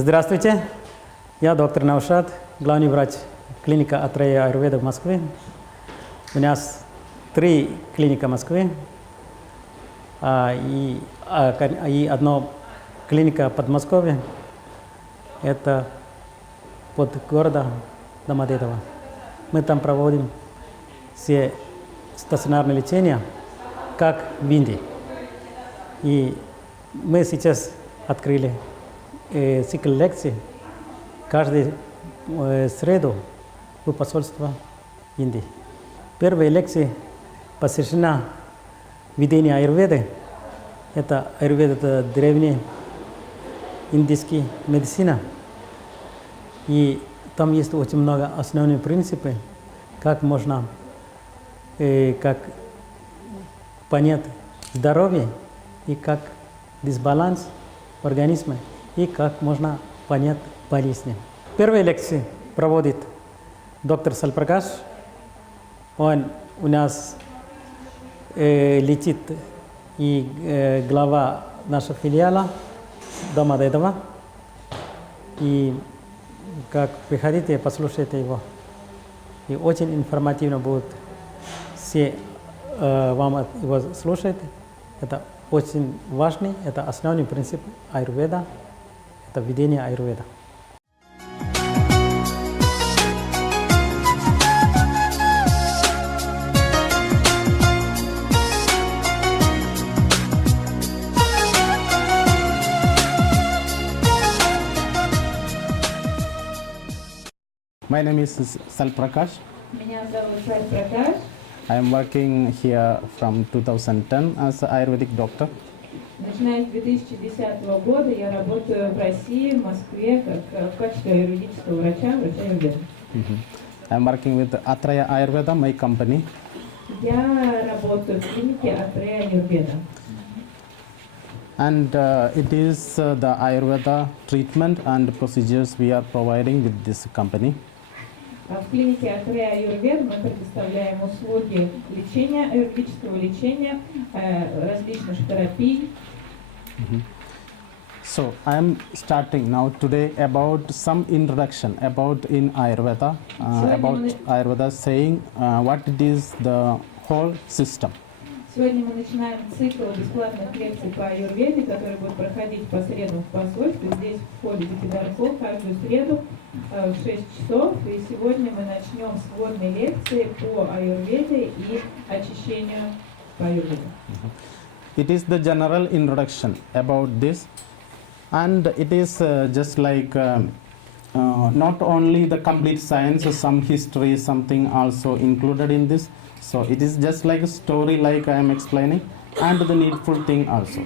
Здравствуйте, я доктор Наушад, главный врач клиники аюрведы в Москве. У нас 3 клиники в Москве и одна клиника в Подмосковье. Это под городом Домодедово. Мы там проводим все стационарное лечение, как в Индии. И мы сейчас открыли цикл лекций каждую среду в посольстве Индии. Первая лекция посвящена ведению аюрведы. Это аюрведа, это древняя индийская медицина. И там есть очень много основных принципов, как можно как понять здоровье и как дисбаланс в организме, и как можно понять болезни. Первую лекцию проводит доктор Сальпракаш. Он у нас летит и глава нашего филиала Домодедово. И как приходите, послушайте его. И очень информативно будет все вам его слушать. Это очень важный, это основной принцип аюрведа, это ведение аюрведа. My name is Sальпракаш. Меня зовут Сальпракаш. I am working here from 2010 as an Ayurvedic doctor. Начиная с 2010 года я работаю в России, в Москве, в качестве аюрведического врача аюрведы. I am working with Atraya Ayurveda, my company. Я работаю в клинике Atraya Аюрведа. And it is the Ayurveda treatment and procedures we are providing with this company. В клинике Atraya Аюрведа мы предоставляем услуги лечения, аюрведического лечения, различных терапий. So I am starting now today about some introduction about in Ayurveda, about Ayurveda saying what it is the whole system. Сегодня мы начинаем цикл бесплатных лекций по аюрведе, который будет проходить по средам в посольстве, здесь в холле Записаться, каждую среду в 6 часов. И сегодня мы начнем с вводной лекции по аюрведе и очищению по аюрведе. It is the general introduction about this, and it is just like not only the complete science, some history, something also included in this. So it is just like a story, like I am explaining, and the needful thing also.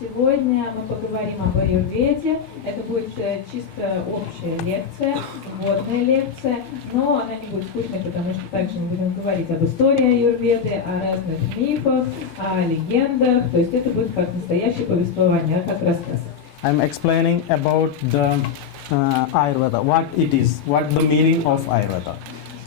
Сегодня мы поговорим об аюрведе. Это будет чисто общая лекция, вводная лекция, но она не будет скучной, потому что также мы будем говорить об истории аюрведы, о разных мифах, о легендах. То есть это будет как настоящее повествование, как рассказ. I am explaining about the Ayurveda, what it is, what the meaning of Ayurveda.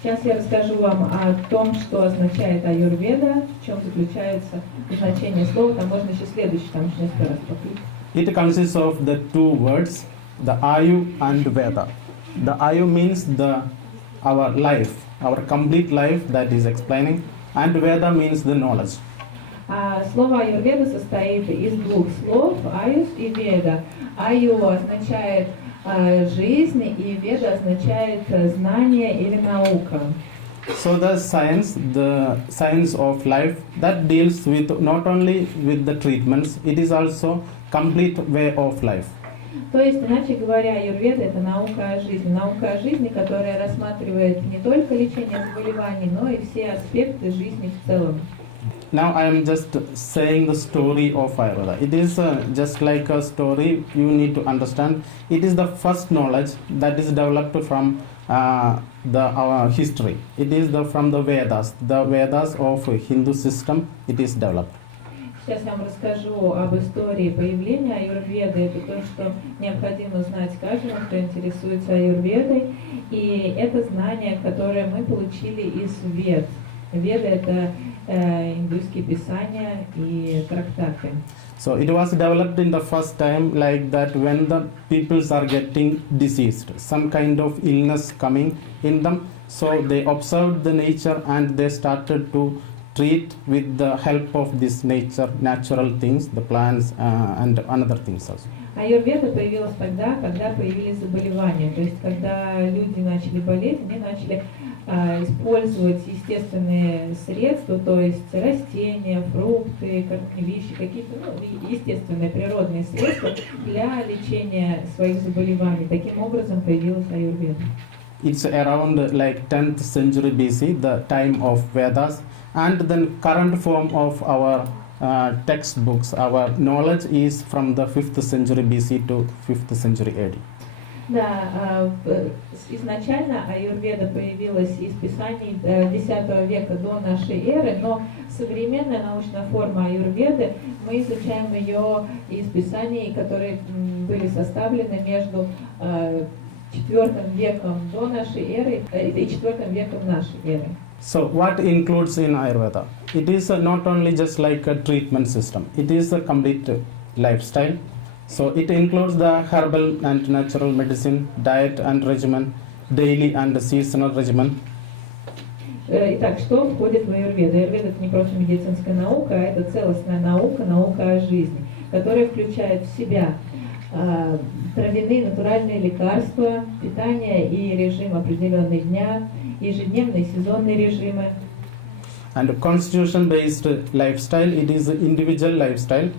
Сейчас я расскажу вам о том, что означает аюрведа, в чем заключается значение слова. Там можно еще следующий, там еще несколько раз повторить. It consists of the 2 words, the Ayu and Veda. The Ayu means our life, our complete life, that is explaining, and Veda means the knowledge. Слово аюрведа состоит из 2 слов, аюс и веда. Аю означает жизнь, и веда означает знание или наука. So the science of life, that deals with not only with the treatments, it is also complete way of life. То есть, иначе говоря, аюрведа — это наука о жизни, которая рассматривает не только лечение заболеваний, но и все аспекты жизни в целом. Now I am just saying the story of Ayurveda. It is just like a story you need to understand. It is the first knowledge that is developed from our history. It is from the Vedas of Hindu system. It is developed. Сейчас я вам расскажу об истории появления аюрведы. Это то, что необходимо знать каждому, кто интересуется аюрведой. И это знание, которое мы получили из Вед. Веды — это индуйские писания и трактаты. So it was developed in the first time like that when the peoples are getting diseased, some kind of illness coming in them. So they observed the nature and they started to treat with the help of this natural things, the plants and another things also. Аюрведа появилась тогда, когда появились заболевания. То есть, когда люди начали болеть, они начали использовать естественные средства, то есть растения, фрукты, вещи, какие-то естественные природные средства для лечения своих заболеваний. Таким образом появилась аюрведа. It's around like 10th century BC, the time of Vedas, and then current form of our textbooks, our knowledge is from the 5th century BC to 5th century AD. Да, изначально аюрведа появилась из писаний X века до нашей эры, но современная научная форма аюрведы, мы изучаем ее из писаний, которые были составлены между IV веком до нашей эры и IV веком нашей эры. So what includes in Ayurveda? It is not only just like a treatment system, it is a complete lifestyle. So it includes the herbal and natural medicine, diet and regimen, daily and seasonal regimen. Итак, что входит в аюрведу? Аюрведа — это не просто медицинская наука, а это целостная наука, наука о жизни, которая включает в себя травяные натуральные лекарства, питание и режим определенный дня, ежедневные сезонные режимы. And constitution-based lifestyle, it is individual lifestyle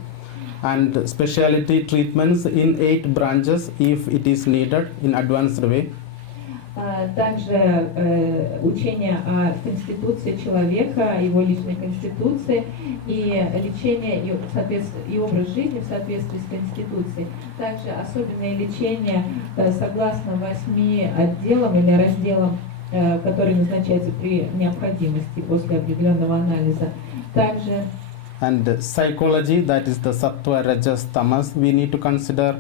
and specialty treatments in 8 branches if it is needed in advanced way. Также учение о конституции человека, его личной конституции и лечение и образ жизни в соответствии с конституцией. Также особенное лечение согласно 8 отделам или разделам, которые назначаются при необходимости после определенного анализа. Также And psychology, that is the sattva, rajas, tamas, we need to consider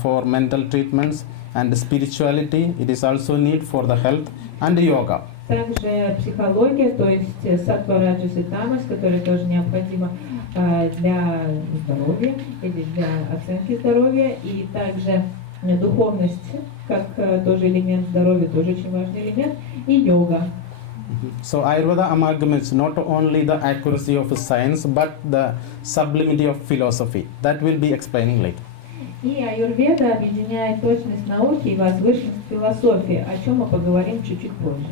for mental treatments. And spirituality, it is also need for the health, and yoga. Также психология, то есть саттва, раджас и тамас, которые тоже необходимо для здоровья или для оценки здоровья, и также духовность, как тоже элемент здоровья, тоже очень важный элемент, и йога. So Ayurveda amalgamates not only the accuracy of science, but the sublimity of philosophy. That will be explaining later. И аюрведа объединяет точность науки и возвышенность философии, о чем мы поговорим чуть-чуть позже.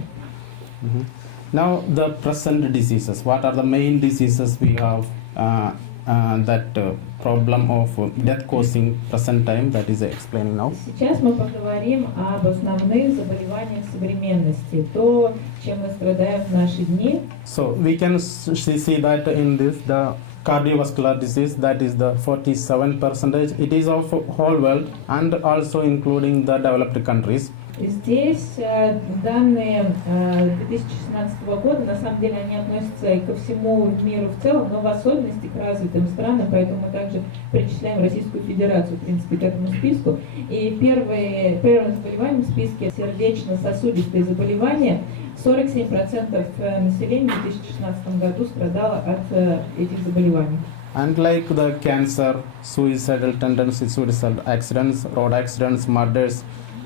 Now the present diseases. What are the main diseases we have? That problem of death causing present time, that is explaining now. Сейчас мы поговорим об основных заболеваниях современности, то, чем мы страдаем в наши дни. So we can see that in this the cardiovascular disease, that is the 47%. It is of whole world and also including the developed countries. Здесь данные 2016 года, на самом деле они относятся и ко всему миру в целом, но в особенности к развитым странам, поэтому мы также причисляем Российскую Федерацию, в принципе, к этому списку. И первым заболеванием в списке сердечно-сосудистые заболевания. 47% населения в 2016 году страдало от этих заболеваний. And like the cancer, suicidal tendencies, suicidal accidents, road accidents, murders,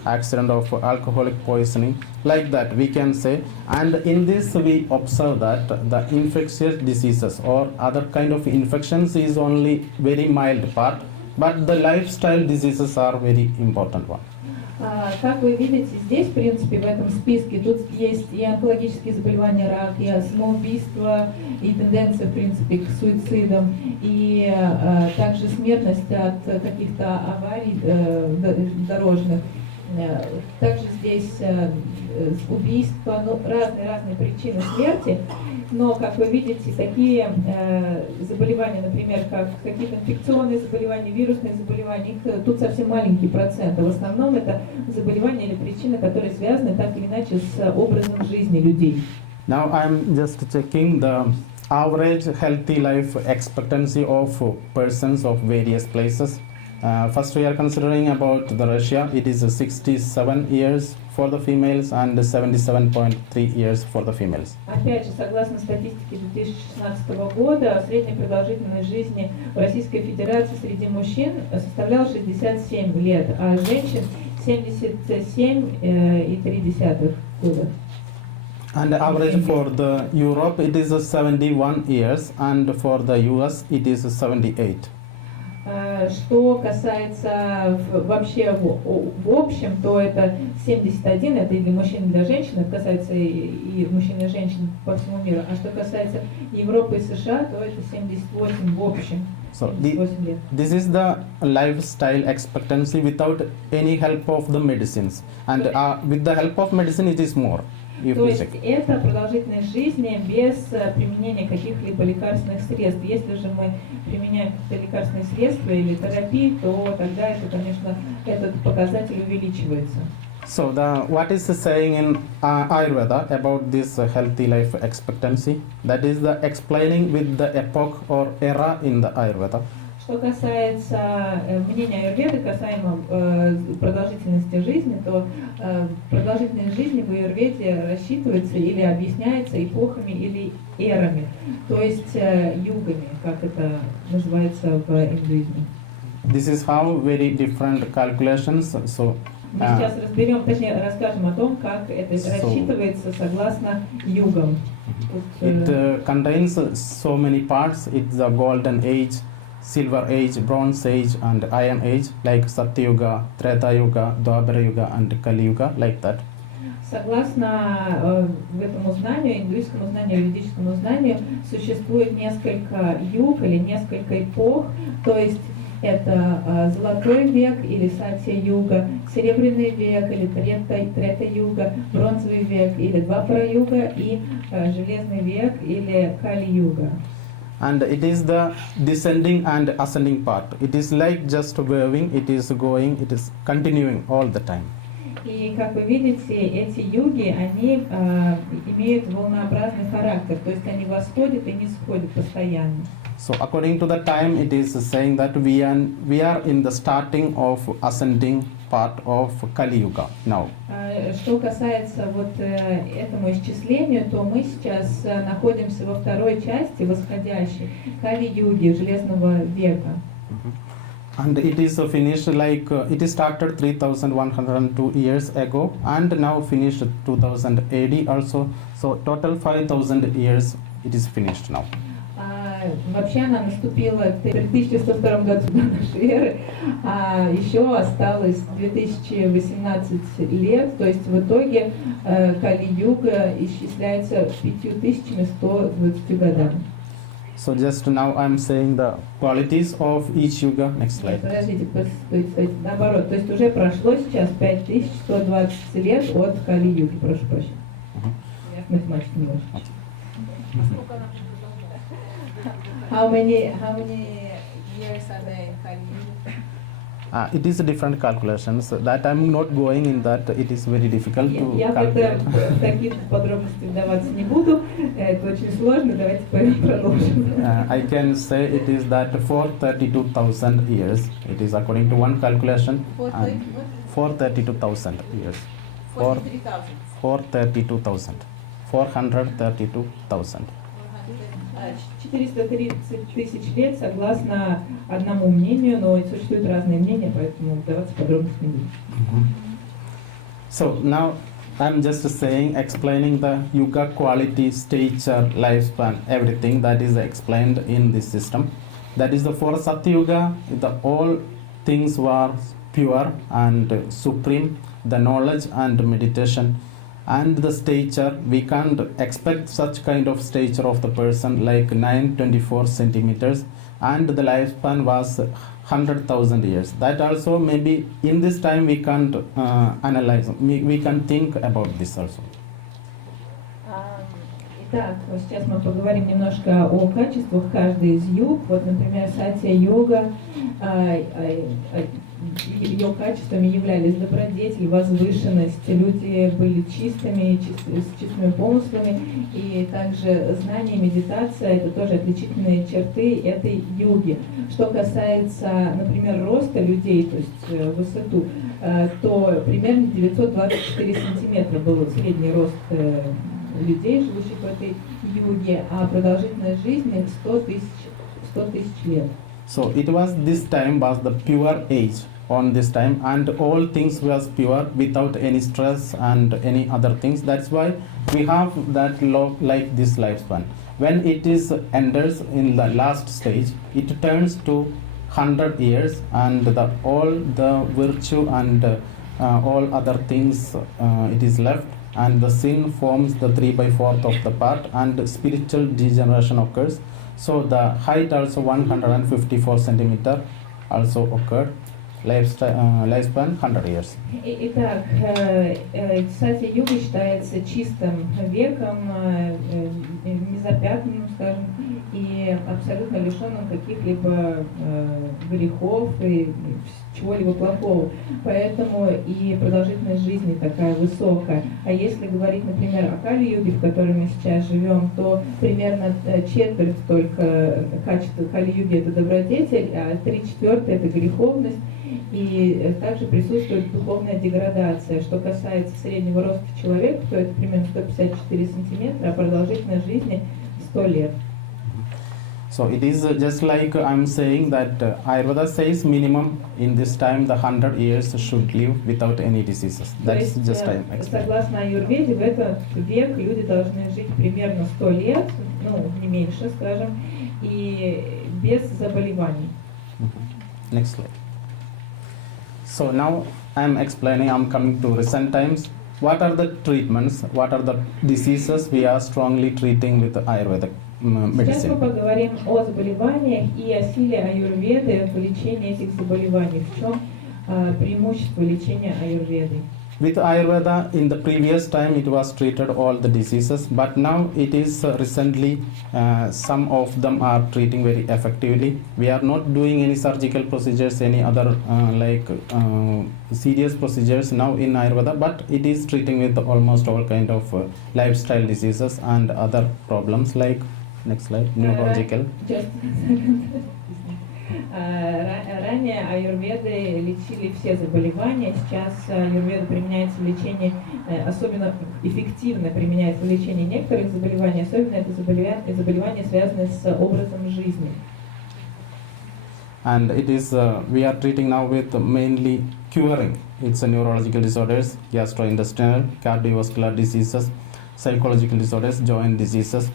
accident of alcoholic poisoning, like that we can say. And in this we observe that the infectious diseases or other kind of infections is only very mild part, but the lifestyle diseases are very important one. Как вы видите, здесь, в принципе, в этом списке, тут есть и онкологические заболевания, рак, и самоубийство, и тенденция, в принципе, к суицидам, и также смертность от каких-то аварий дорожных. Также здесь убийства, разные причины смерти, но, как вы видите, такие заболевания, например, как какие-то инфекционные заболевания, вирусные заболевания, их тут совсем маленький процент, а в основном это заболевания или причины, которые связаны так или иначе с образом жизни людей. Now I'm just checking the average healthy life expectancy of persons of various places. First we are considering about the Russia. It is 67 years for the females and 77.3 years for the females. Опять же, согласно статистике 2016 года, средняя продолжительность жизни в Российской Федерации среди мужчин составляла 67 лет, а женщин 77,3 года. And the average for the Europe it is 71 years, and for the US it is 78. Что касается вообще в общем, то это 71, это и для мужчин, и для женщин, это касается и мужчин, и женщин по всему миру. А что касается Европы и США, то это 78 в общем. So this is the lifestyle expectancy without any help of the medicines, and with the help of medicine it is more. То есть это продолжительность жизни без применения каких-либо лекарственных средств. Если же мы применяем какие-то лекарственные средства или терапии, то тогда это, конечно, этот показатель увеличивается. So what is the saying in Ayurveda about this healthy life expectancy? That is the explaining with the epoch or era in the Ayurveda. Что касается мнения аюрведы касаемо продолжительности жизни, то продолжительность жизни в аюрведе рассчитывается или объясняется эпохами или эрами, то есть югами, как это называется в индуизме. This is how very different calculations. So мы сейчас разберем, точнее расскажем о том, как это рассчитывается согласно югам. It contains so many parts. It's the golden age, silver age, bronze age, and iron age, like Satyuga, Treta Yuga, Dwapara Yuga, and Kali Yuga, like that. Согласно этому знанию, индуистскому знанию, аюрведическому знанию, существует несколько юг или несколько эпох, то есть это золотой век или сатья-юга, серебряный век или трета-юга, бронзовый век или двапара-юга и железный век или кали-юга. And it is the descending and ascending part. It is like just waving, it is going, it is continuing all the time. И как вы видите, эти юги, они имеют волнообразный характер, то есть они восходят и не сходят постоянно. So according to the time, it is saying that we are in the starting of ascending part of Kali Yuga now. Что касается вот этому исчислению, то мы сейчас находимся во второй части восходящей Кали-юги, Железного века. And it is finished like it is started 3102 years ago and now finished 2000 AD also. So total 5000 years it is finished now. Вообще она наступила в 3102 году до нашей эры, а еще осталось 2018 лет, то есть в итоге Кали-юга исчисляется 5120 годами. So just now I'm saying the qualities of each yuga. Next slide. Подождите, наоборот, то есть уже прошло сейчас 5120 лет от Кали-юги, прошу прощения. Я математики не очень. How many years are there in Kali-yuga? It is a different calculations that I'm not going in that. It is very difficult to Я calculate. в таких подробности вдаваться не буду. Это очень сложно. Давайте продолжим. I can say it is that for 32,000 years. It is according to one calculation. For 32,000 years. 432,000. 432,000. 430 тысяч лет, согласно одному мнению, но существуют разные мнения, поэтому вдаваться в подробности не буду. So now I'm just saying, explaining the yuga quality, stature, lifespan, everything that is explained in this system. That is the for Satyuga, all things were pure and supreme, the knowledge and meditation. And the stature, we can't expect such kind of stature of the person like 924 centimeters, and the lifespan was 100,000 years. That also maybe in this time we can't analyze, we can think about this also. Итак, сейчас мы поговорим немножко о качествах каждой из юг. Вот, например, сатья-йога ее качествами являлись добродетель, возвышенность, люди были чистыми, с чистыми помыслами, и также знание, медитация – это тоже отличительные черты этой йоги. Что касается, например, роста людей, то есть высоту, то примерно 924 сантиметра был средний рост людей, живущих в этой йоге, а продолжительность жизни 100 тысяч лет. So it was this time was the pure age on this time, and all things was pure without any stress and any other things. That's why we have that like this lifespan. When it is enters in the last stage, it turns to 100 years, and all the virtue and all other things it is left, and the sin forms the 3/4 of the part, and spiritual degeneration occurs. So the height also 154 centimeter also occurred. Lifespan 100 years. Итак, Сати-юга считается чистым веком, незапятнанным, скажем, и абсолютно лишенным каких-либо грехов и чего-либо плохого. Поэтому и продолжительность жизни такая высокая. А если говорить, например, о Кали-юге, в которой мы сейчас живем, то примерно четверть только качества Кали-юги – это добродетель, а 3/4 – это греховность. И также присутствует духовная деградация. Что касается среднего роста человека, то это примерно 154 сантиметра, а продолжительность жизни 100 лет. So it is just like I'm saying that Ayurveda says minimum in this time the 100 years should live without any diseases. That's just I'm explaining. Согласно аюрведе, в этот век люди должны жить примерно 100 лет, ну, не меньше, скажем, и без заболеваний. Next slide. So now I'm explaining, I'm coming to recent times. What are the treatments, what are the diseases we are strongly treating with Ayurvedic Сейчас мы medicine? поговорим о заболеваниях и о силе аюрведы в лечении этих заболеваний. В чем преимущество лечения аюрведы? With Ayurveda, in the previous time it was treated all the diseases, but now it is recently some of them are treating very effectively. We are not doing any surgical procedures, any other serious procedures now in Ayurveda, but it is treating with almost all kind of lifestyle diseases and other problems like, next slide, neurological. Ранее аюрведы лечили все заболевания, сейчас аюрведа применяется в лечении, особенно эффективно применяется в лечении некоторых заболеваний, особенно это заболевания, связанные с образом жизни. And it is, we are treating now with mainly curing. It's a neurological disorders, gastrointestinal, cardiovascular diseases, psychological disorders, joint diseases,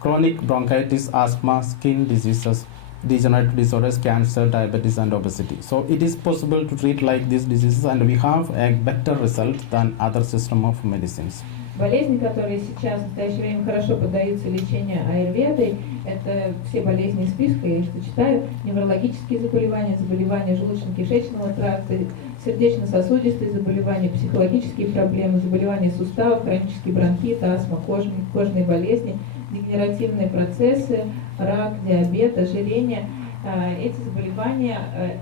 chronic bronchitis, asthma, skin diseases, degenerative disorders, cancer, diabetes and obesity. So it is possible to treat like these diseases, and we have a better result than other system of medicines. Болезни, которые сейчас в настоящее время хорошо поддаются лечению аюрведой, это все болезни из списка, я их зачитаю: неврологические заболевания, заболевания желудочно-кишечного тракта, сердечно-сосудистые заболевания, психологические проблемы, заболевания суставов, хронический бронхит, астма, кожные болезни, дегенеративные процессы, рак, диабет, ожирение. Эти заболевания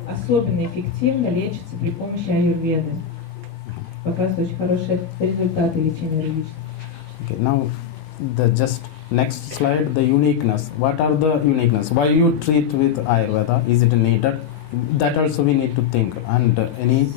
особенно эффективно лечатся при помощи аюрведы. Показывают очень хорошие результаты лечения аюрведического. Okay, now the just next slide, the uniqueness. What are the uniqueness? Why you treat with Ayurveda? Is it needed? That also we need to think. And any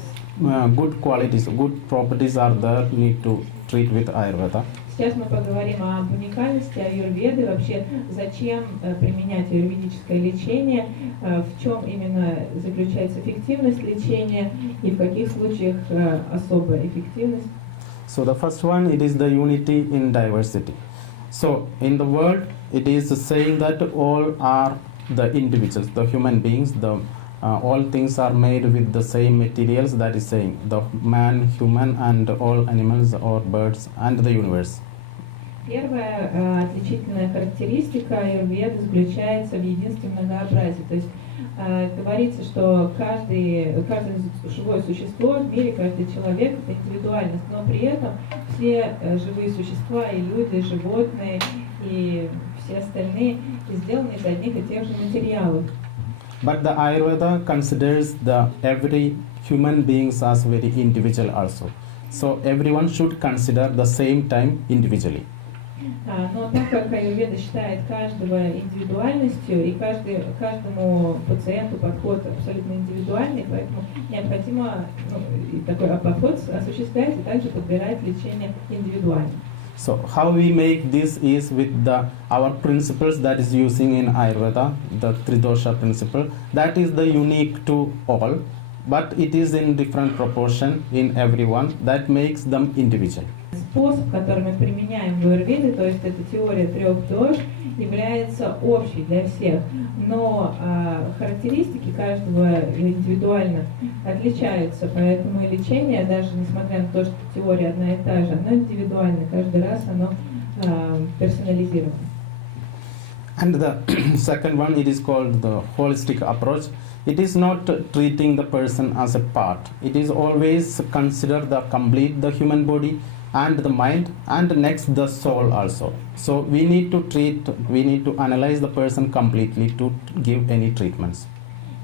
good qualities, good properties are there need to treat with Ayurveda. Сейчас мы поговорим об уникальности аюрведы, вообще зачем применять аюрведическое лечение, в чем именно заключается эффективность лечения и в каких случаях особая эффективность. So the first one, it is the unity in diversity. So in the world, it is saying that all are the individuals, the human beings, all things are made with the same materials, that is saying the man, human and all animals or birds and the universe. Первая отличительная характеристика аюрведы заключается в единстве многообразия. То есть говорится, что каждое живое существо в мире, каждый человек – это индивидуальность, но при этом все живые существа, и люди, и животные, и все остальные сделаны из одних и тех же материалов. But the Ayurveda considers the every human beings as very individual also. So everyone should consider the same time individually. Но так как аюрведа считает каждого индивидуальностью и каждому пациенту подход абсолютно индивидуальный, поэтому необходимо такой подход осуществлять и также подбирать лечение индивидуально. So how we make this is with our principles that is using in Ayurveda, the Tridosha principle. That is the unique to all, but it is in different proportion in everyone. That makes them individual. Способ, который мы применяем в аюрведе, то есть это теория трех дож, является общей для всех, но характеристики каждого индивидуально отличаются, поэтому и лечение, даже несмотря на то, что теория одна и та же, оно индивидуально, каждый раз оно персонализировано. And the second one, it is called the holistic approach. It is not treating the person as a part. It is always consider the complete the human body and the mind, and next the soul also. So we need to analyze the person completely to give any treatments.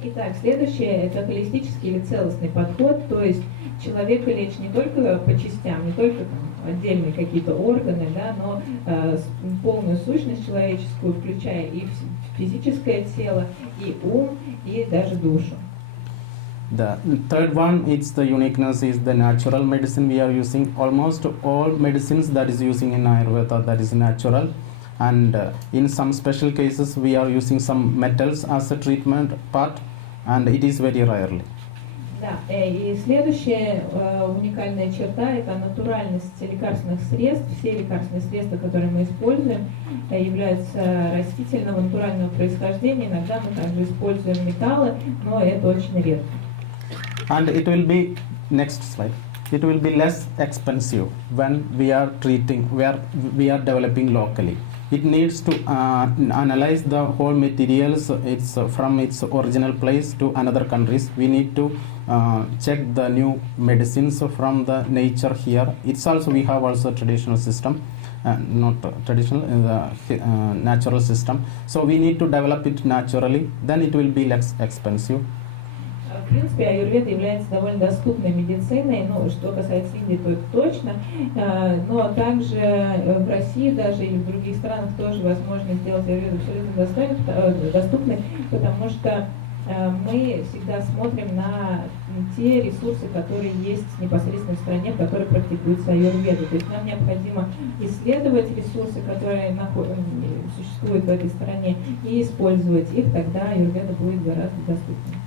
Итак, следующее – это холистический или целостный подход, то есть человека лечит не только по частям, не только отдельные какие-то органы, да, но полную сущность человеческую, включая и физическое тело, и ум, и даже душу. The third one, it's the uniqueness is the natural medicine we are using. Almost all medicines that is using in Ayurveda, that is natural, and in some special cases we are using some metals as a treatment part, and it is very rarely. Да, и следующая уникальная черта – это натуральность лекарственных средств. Все лекарственные средства, которые мы используем, являются растительного, натурального происхождения. Иногда мы также используем металлы, но это очень редко. And it will be, next slide, it will be less expensive when we are treating, where we are developing locally. It needs to analyze the whole materials, it's from its original place to another countries. We need to check the new medicines from the nature here. It's also, we have also traditional system, not traditional, natural system. So we need to develop it naturally, then it will be less expensive. В принципе, аюрведа является довольно доступной медициной, ну, что касается Индии, то это точно, но также в России даже и в других странах тоже возможно сделать аюрведу абсолютно доступной, потому что мы всегда смотрим на те ресурсы, которые есть непосредственно в стране, в которой практикуется аюрведа. То есть нам необходимо исследовать ресурсы, которые существуют в этой стране, и использовать их, тогда аюрведа будет гораздо доступнее.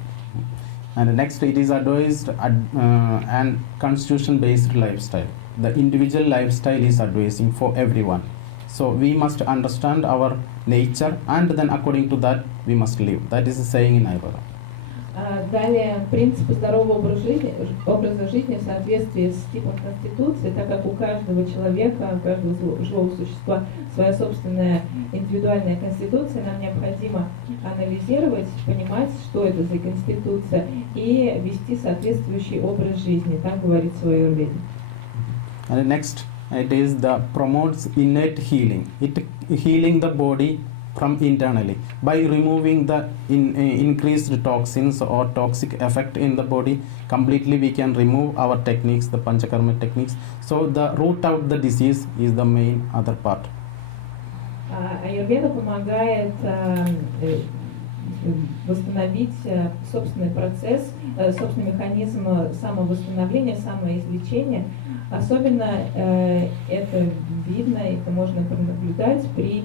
And next, it is advised and constitution-based lifestyle. The individual lifestyle is advising for everyone. So we must understand our nature, and then according to that we must live. That is the saying in Аюрведа. Далее, принципы здорового образа жизни в соответствии с типом конституции, так как у каждого человека, у каждого живого существа своя собственная индивидуальная конституция, нам необходимо анализировать, понимать, что это за конституция, и вести соответствующий образ жизни. Так говорится в аюрведе. And next, it is the promotes innate healing. It healing the body from internally by removing the increased toxins or toxic effect in the body. Completely we can remove our techniques, the panchakarma techniques. So the root out the disease is the main other part. Аюрведа помогает восстановить собственный процесс, собственный механизм самовосстановления, самоизлечения. Особенно это видно, это можно наблюдать при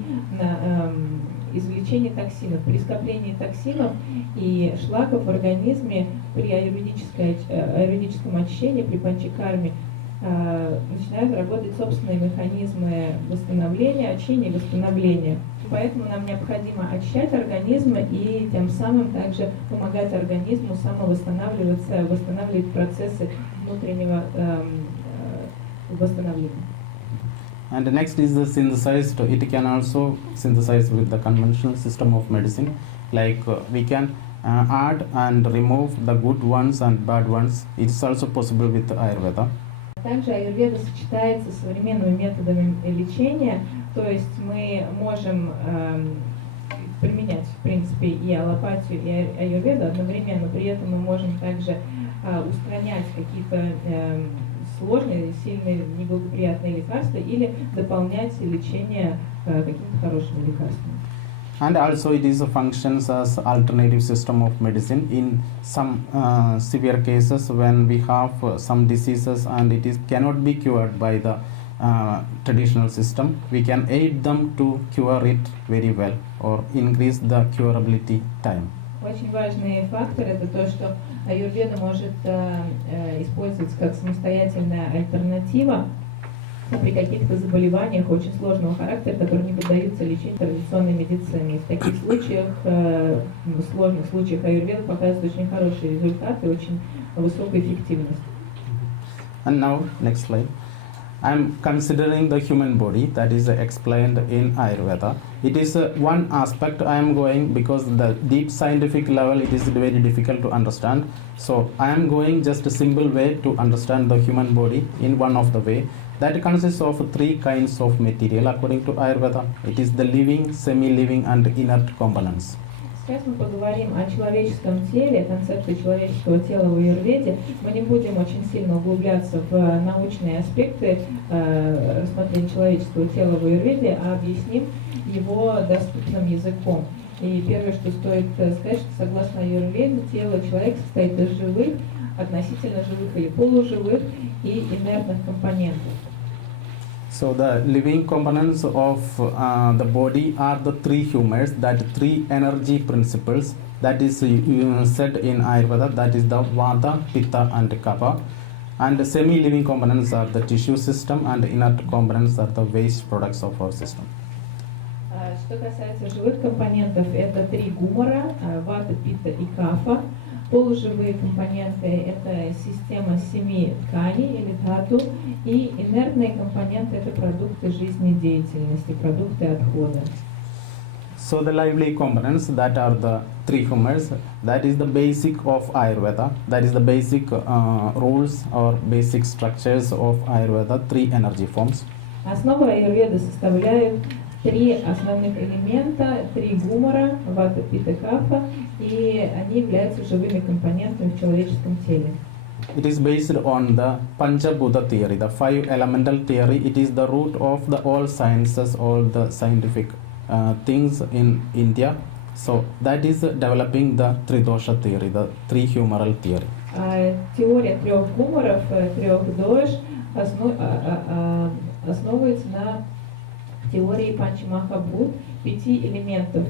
извлечении токсинов, при скоплении токсинов и шлаков в организме при аюрведическом очищении, при панчакарме. Начинают работать собственные механизмы восстановления, очищения и восстановления. Поэтому нам необходимо очищать организм и тем самым также помогать организму самовосстанавливаться, восстанавливать процессы внутреннего восстановления. And the next is the synthesized. It can also synthesize with the conventional system of medicine. Like we can add and remove the good ones and bad ones. It is also possible with Ayurveda. Также аюрведа сочетается с современными методами лечения, то есть мы можем применять, в принципе, и аллопатию, и аюрведу одновременно. При этом мы можем также устранять какие-то сложные, сильные, неблагоприятные лекарства или дополнять лечение какими-то хорошими лекарствами. And also it is functions as alternative system of medicine in some severe cases when we have some diseases and it is cannot be cured by the traditional system. We can aid them to cure it very well or increase the curability time. Очень важный фактор это то, что аюрведа может использоваться как самостоятельная альтернатива при каких-то заболеваниях очень сложного характера, которые не поддаются лечению традиционной медициной. В таких случаях, в сложных случаях аюрведа показывает очень хорошие результаты и очень высокую эффективность. And now, next slide. I'm considering the human body that is explained in Ayurveda. It is one aspect I am going because the deep scientific level it is very difficult to understand. So I am going just a simple way to understand the human body in one of the way. That consists of three kinds of material according to Ayurveda. It is the living, semi-living and inert components. Сейчас мы поговорим о человеческом теле, концепции человеческого тела в аюрведе. Мы не будем очень сильно углубляться в научные аспекты рассмотрения человеческого тела в аюрведе, а объясним его доступным языком. И первое, что стоит сказать, что согласно аюрведе, тело человека состоит из живых, относительно живых или полуживых и инертных компонентов. So the living components of the body are the three humors, that three energy principles that is said in Ayurveda, that is the Vata, Pitta and Kapha. And the semi-living components are the tissue system and inert components are the waste products of our system. Что касается живых компонентов, это три гумора, вата, питта и кафа. Полуживые компоненты – это система семи тканей или дату, и инертные компоненты – это продукты жизнедеятельности, продукты отхода. So the lively components that are the three humors, that is the basic of Ayurveda, that is the basic rules or basic structures of Ayurveda, three energy forms. Основу аюрведы составляют три основных элемента, три гумора, вата, питта, кафа, и они являются живыми компонентами в человеческом теле. It is based on the Panchabhuta theory, the five elemental theory. It is the root of the all sciences, all the scientific things in India. So that is developing the Tridosha theory, the three humoral theory. Теория трех гуморов, трех дош основывается на теории Панчамахабхут, пяти элементов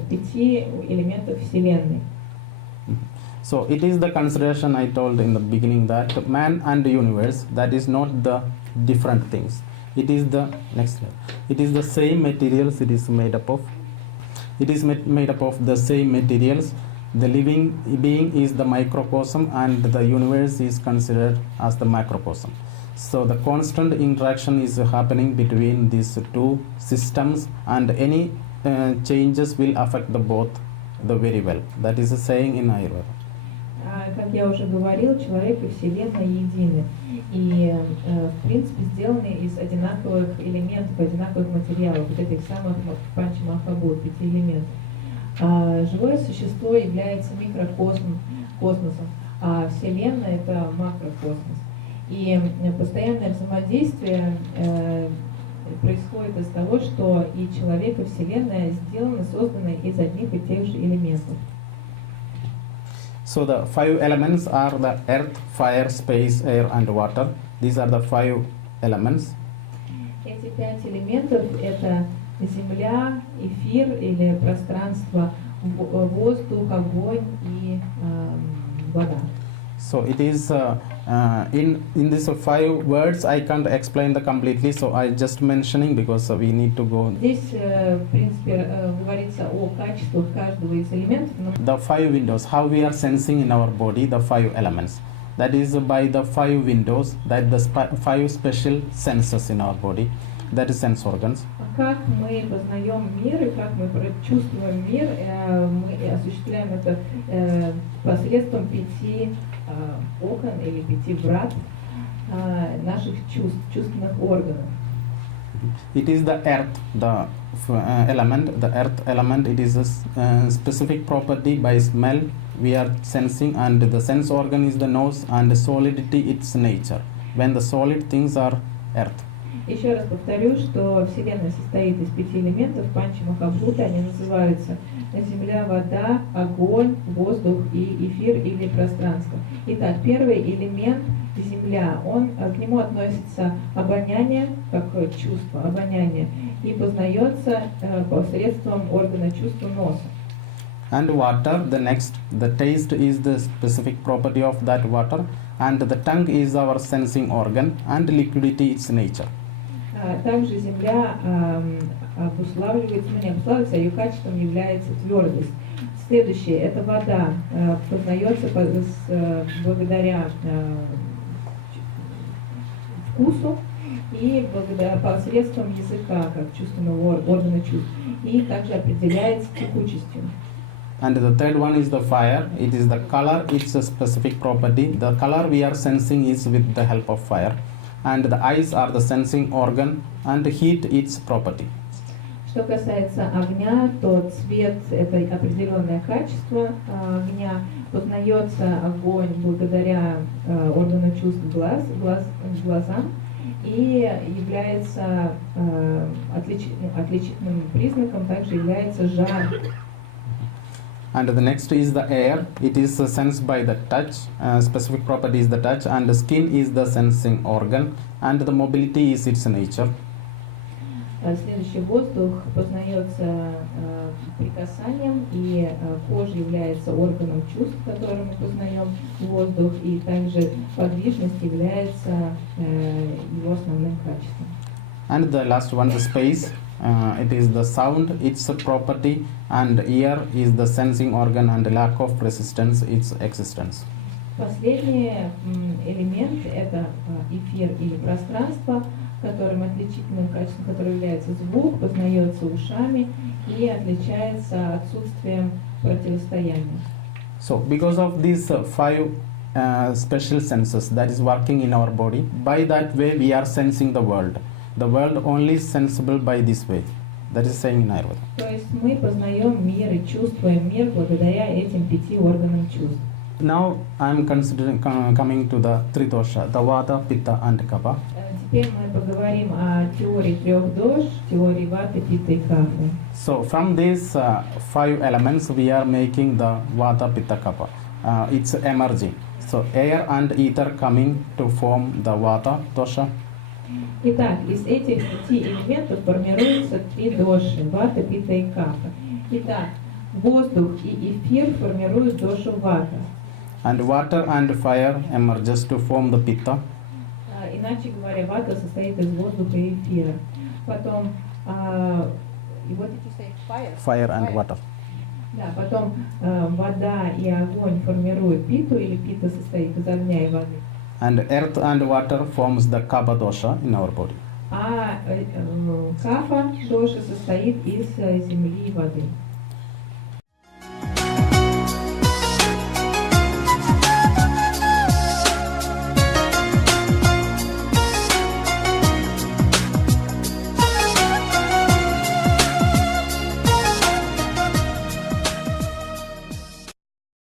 Вселенной. So it is the consideration I told in the beginning that man and the universe, that is not the different things. It is the next slide. It is the same materials it is made up of. It is made up of the same materials. The living being is the microcosm and the universe is considered as the macrocosm. So the constant interaction is happening between these two systems and any changes will affect the both the very well. That is a saying in Ayurveda. Как я уже говорил, человек и Вселенная едины. И, в принципе, сделаны из одинаковых элементов, одинаковых материалов, вот этих самых панчамахабхут, пяти элементов. Живое существо является микрокосмосом, а Вселенная – это макрокосмос. И постоянное взаимодействие происходит из того, что и человек, и Вселенная сделаны, созданы из одних и тех же элементов. So the five elements are the earth, fire, space, air and water. These are the five elements. Эти пять элементов – это земля, эфир или пространство, воздух, огонь и вода. So it is in these five words I can't explain the completely, so I just mentioning because we need to go. Здесь, в принципе, говорится о качествах каждого из элементов. The five windows, how we are sensing in our body the five elements. That is by the five windows, that the five special senses in our body, that is sense organs. Как мы познаем мир и как мы чувствуем мир, мы осуществляем это посредством пяти окон или пяти врат наших чувств, чувственных органов. It is the earth, the element. The earth element. It is a specific property by smell we are sensing, and the sense organ is the nose, and the solidity its nature. When the solid things are earth. Еще раз повторю, что Вселенная состоит из 5 элементов, панчамахабхута, они называются земля, вода, огонь, воздух и эфир или пространство. Итак, первый элемент земля, к нему относится обоняние, как чувство, обоняние, и познается посредством органа чувства носа. And water, the next, the taste is the specific property of that water, and the tongue is our sensing organ, and liquidity its nature. Также земля обуславливается, ее качеством является твердость. Следующее, это вода, познается благодаря вкусу и посредством языка, как чувственного органа чувств, и также определяется текучестью. And the third one is the fire. It is the color, it's a specific property. The color we are sensing is with the help of fire. And the eyes are the sensing organ, and heat its property. Что касается огня, то цвет – это определенное качество огня. Познается огонь благодаря органу чувств глазам, и является отличительным признаком, также является жар. And the next is the air. It is sensed by the touch. Specific property is the touch, and the skin is the sensing organ, and the mobility is its nature. Следующий воздух познается прикасанием, и кожа является органом чувств, который мы познаем воздух, и также подвижность является его основным качеством. And the last one, the space. It is the sound, its property, and ear is the sensing organ, and lack of resistance, its existence. Последний элемент – это эфир или пространство, которым отличительным качеством, которое является звук, познается ушами и отличается отсутствием противостояния. So, because of these five special senses that is working in our body, by that way we are sensing the world. The world only is sensible by this way. That is saying in Аюрведе. То есть мы познаем мир и чувствуем мир благодаря этим 5 органам чувств. Now I am considering coming to the three dosha, the vata, pitta, and kapha. Теперь мы поговорим о теории 3 дош, теории ваты, питта и кафы. So from these 5 elements we are making the vata, pitta, kapha. It's emerging. So air and ether coming to form the vata dosha. Итак, из этих 5 элементов формируются 3 доши – вата, питта и кафа. Итак, воздух и эфир формируют дошу вата. And water and fire emerges to form the pitta. Иначе говоря, вата состоит из воздуха и эфира. Потом, и вот Fire and water. Да, потом вода и огонь формируют питу, или пита состоит из огня и воды. And earth and water forms the kapha dosha in our body. А кафа доша состоит из земли и воды.